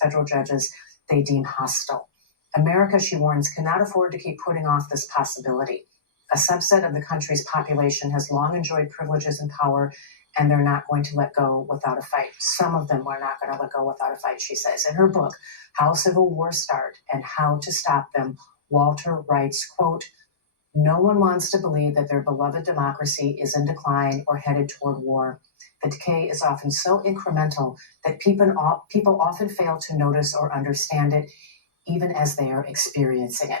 federal judges they deem hostile. America, she warns, cannot afford to keep putting off this possibility. A subset of the country's population has long enjoyed privileges and power, and they're not going to let go without a fight. Some of them are not going to let go without a fight, she says. In her book, How Civil Wars Start and How to Stop Them, Walter writes, quote, "No one wants to believe that their beloved democracy is in decline or headed toward war. The decay is often so incremental that people often fail to notice or understand it, even as they are experiencing it.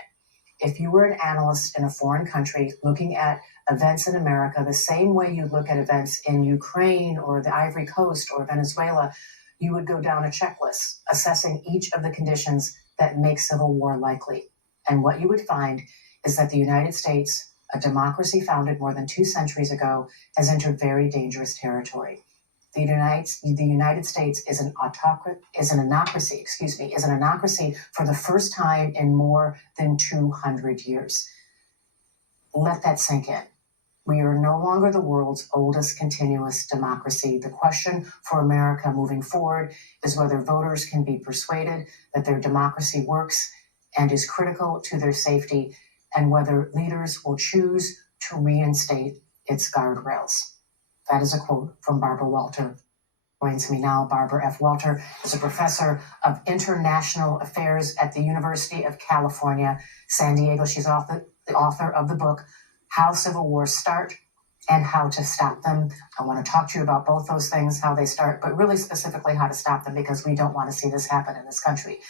If you were an analyst in a foreign country looking at events in America the same way you look at events in Ukraine or the Ivory Coast or Venezuela, you would go down a checklist assessing each of the conditions that make civil war likely. And what you would find is that the United States, a democracy founded more than 2 centuries ago, has entered very dangerous territory. The United States is an anocracy for the first time in more than 200 years. Let that sink in. We are no longer the world's oldest continuous democracy. The question for America moving forward is whether voters can be persuaded that their democracy works and is critical to their safety, and whether leaders will choose to reinstate its guardrails." That is a quote from Barbara Walter. Joins me now, Barbara F. Walter is a professor of international affairs at the University of California, San Diego. She's the author of the book, How Civil Wars Start and How to Stop Them. I want to talk to you about both those things, how they start, but really specifically how to stop them, because we don't want to see this happen in this country.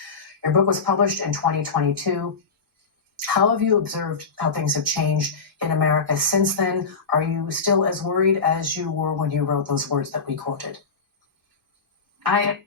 Your book was published in 2022. How have you observed how things have changed in America since then? Are you still as worried as you were when you wrote those words that we quoted? I